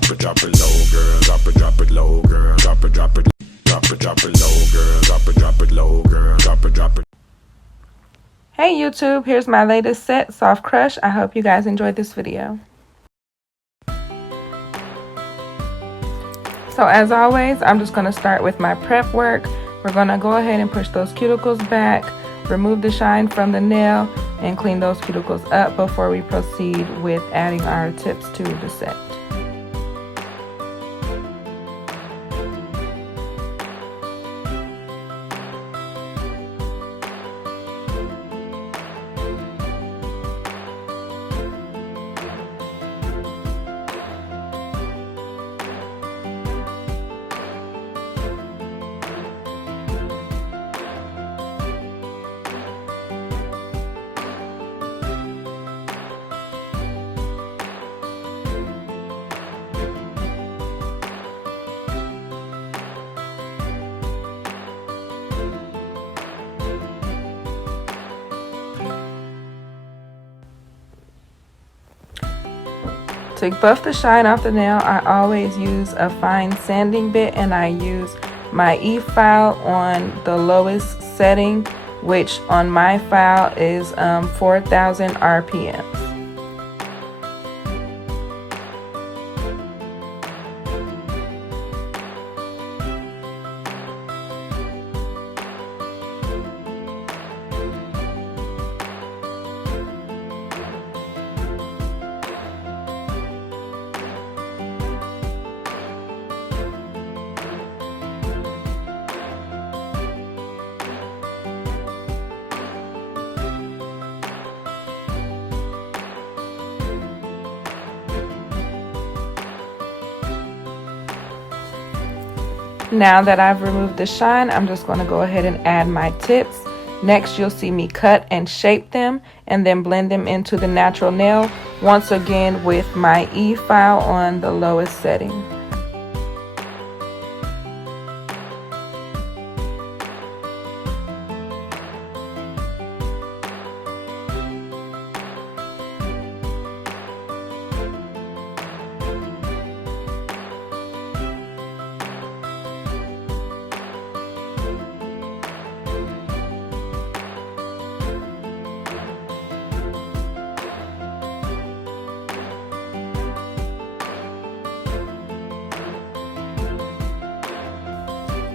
drop it low, girl. Drop it low, girl. Drop it low, girl. Drop it low, girl. Drop it. Hey YouTube, here's my latest set, Soft Crush. I hope you guys enjoyed this video. So as always, I'm just going to start with my prep work. We're going to go ahead and push those cuticles back, remove the shine from the nail, and clean those cuticles up before we proceed with adding our tips to the set. To buff the shine off the nail, I always use a fine sanding bit, and I use my E-file on the lowest setting, which on my file is 4,000 RPMs. Now that I've removed the shine, I'm just going to go ahead and add my tips. Next, you'll see me cut and shape them and then blend them into the natural nail, once again with my E-file on the lowest setting.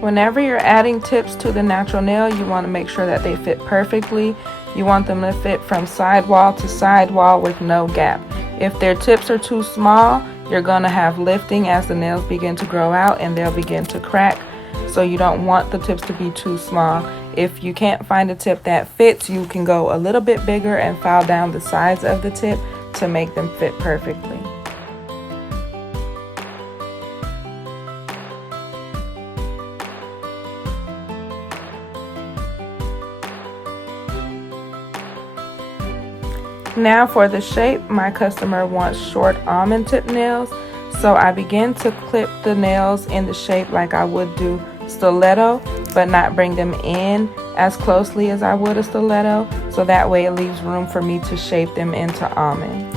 Whenever you're adding tips to the natural nail, you want to make sure that they fit perfectly. You want them to fit from sidewall to sidewall with no gap. If their tips are too small, you're going to have lifting as the nails begin to grow out and they'll begin to crack. So you don't want the tips to be too small. If you can't find a tip that fits, you can go a little bit bigger and file down the sides of the tip to make them fit perfectly. Now for the shape, my customer wants short almond tip nails, so I begin to clip the nails in the shape like I would do stiletto, but not bring them in as closely as I would a stiletto, so that way it leaves room for me to shape them into almond.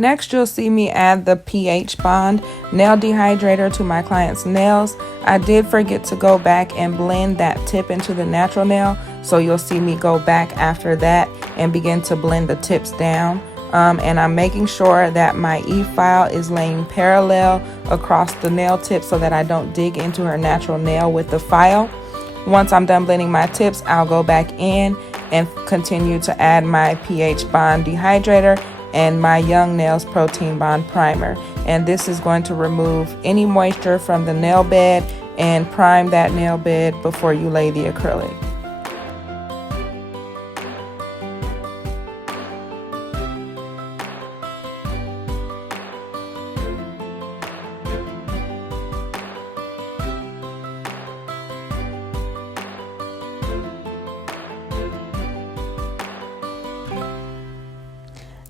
Next, you'll see me add the pH bond nail dehydrator to my client's nails. I did forget to go back and blend that tip into the natural nail, so you'll see me go back after that and begin to blend the tips down. And I'm making sure that my e-file is laying parallel across the nail tip so that I don't dig into her natural nail with the file. Once I'm done blending my tips, I'll go back in and continue to add my pH bond dehydrator and my Young Nails protein bond primer, and this is going to remove any moisture from the nail bed and prime that nail bed before you lay the acrylic.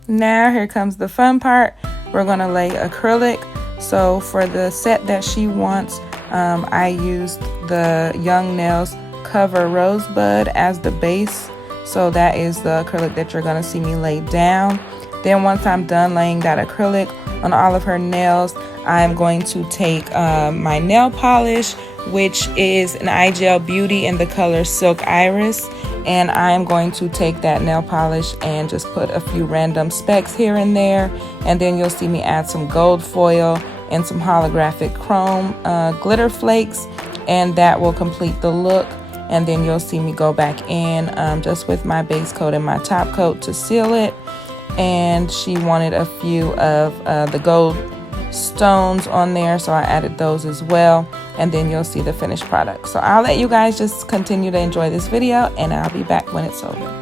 Now here comes the fun part. We're going to lay acrylic. So for the set that she wants, I used the Young Nails Cover Rosebud as the base. So that is the acrylic that you're going to see me lay down. Then once I'm done laying that acrylic on all of her nails, I'm going to take my nail polish, which is an iGel Beauty in the color Silk Iris. And I'm going to take that nail polish and just put a few random specks here and there. And then you'll see me add some gold foil and some holographic chrome glitter flakes. And that will complete the look. And then you'll see me go back in just with my base coat and my top coat to seal it. And she wanted a few of the gold stones on there, so I added those as well. And then you'll see the finished product. So I'll let you guys just continue to enjoy this video, and I'll be back when it's over.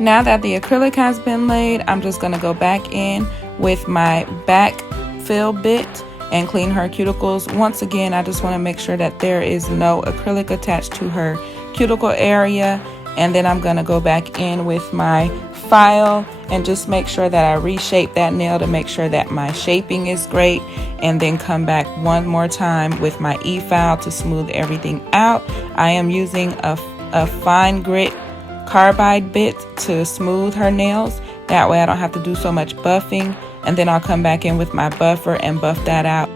Now that the acrylic has been laid, I'm just going to go back in with my back fill bit and clean her cuticles. Once again, I just want to make sure that there is no acrylic attached to her cuticle area. And then I'm going to go back in with my file and just make sure that I reshape that nail to make sure that my shaping is great, and then come back one more time with my e-file to smooth everything out. I am using a fine grit carbide bit to smooth her nails. That way I don't have to do so much buffing, and then I'll come back in with my buffer and buff that out.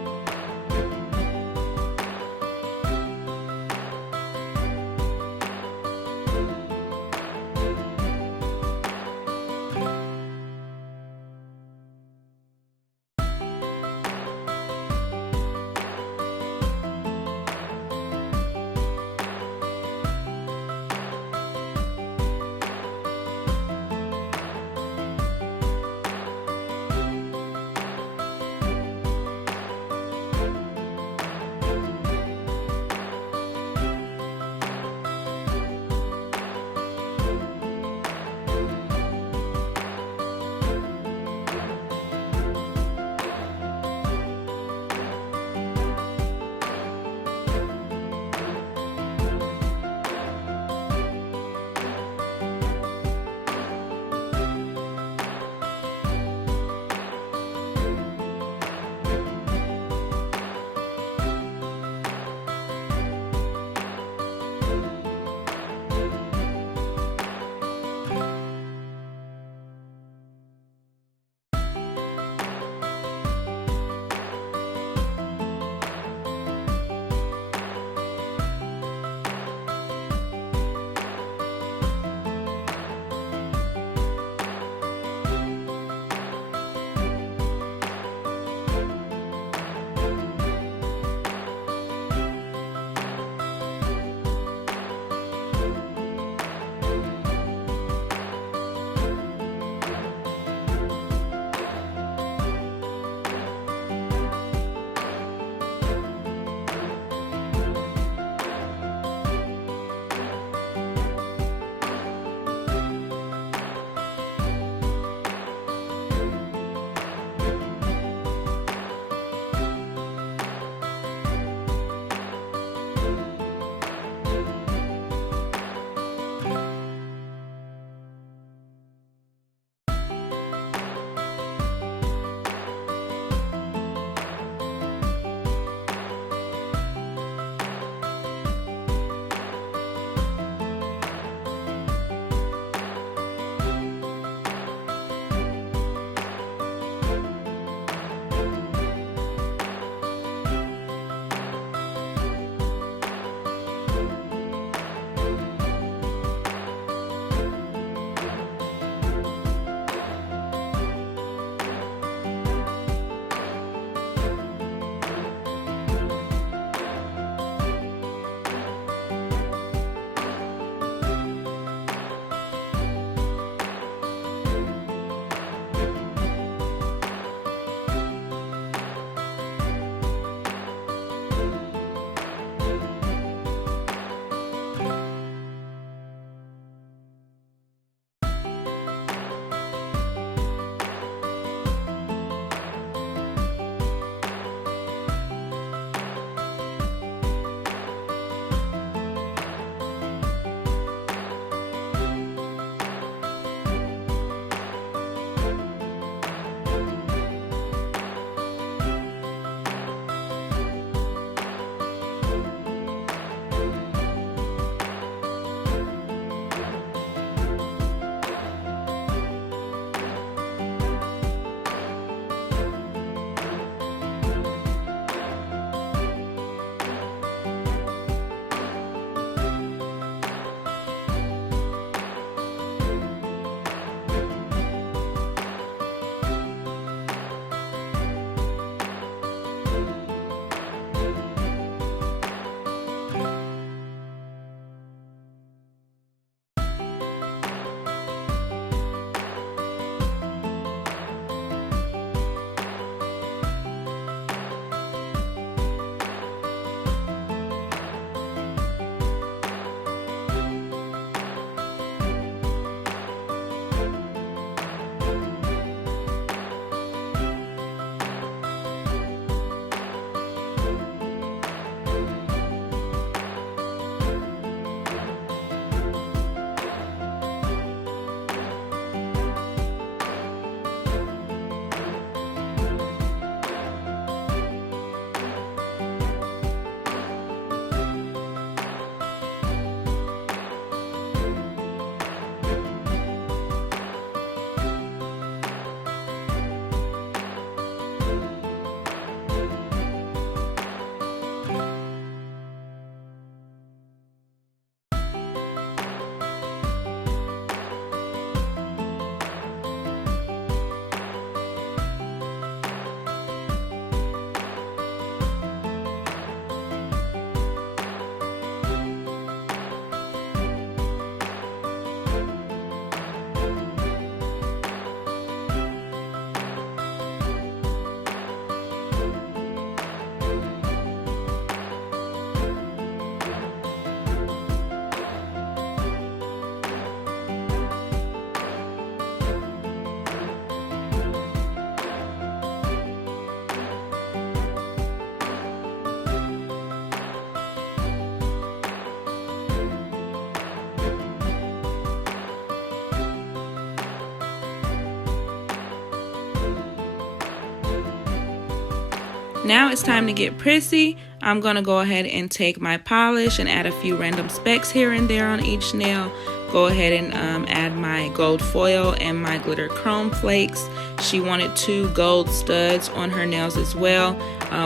Now it's time to get prissy. I'm going to go ahead and take my polish and add a few random specks here and there on each nail. Go ahead and add my gold foil and my glitter chrome flakes. She wanted 2 gold studs on her nails as well.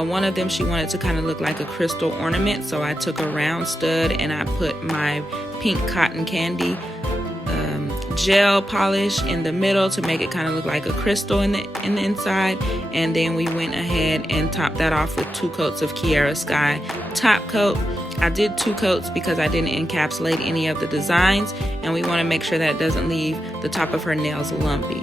One of them she wanted to kind of look like a crystal ornament, so I took a round stud and I put my pink cotton candy gel polish in the middle to make it kind of look like a crystal in the inside. And then we went ahead and topped that off with 2 coats of Kiara Sky top coat. I did 2 coats because I didn't encapsulate any of the designs, and we want to make sure that it doesn't leave the top of her nails lumpy.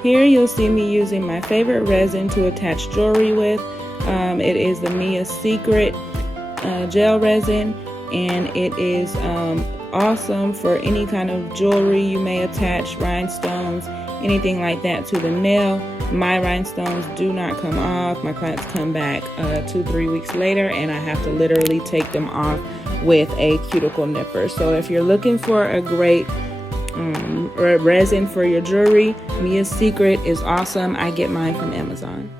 Here you'll see me using my favorite resin to attach jewelry with. It is the Mia's Secret gel resin, and it is awesome for any kind of jewelry you may attach, rhinestones, anything like that to the nail. My rhinestones do not come off. My clients come back 2-3 weeks later, and I have to literally take them off with a cuticle nipper. So if you're looking for a great resin for your jewelry, Mia's Secret is awesome. I get mine from Amazon.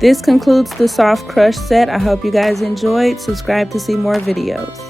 This concludes the soft crush set. I hope you guys enjoyed. Subscribe to see more videos.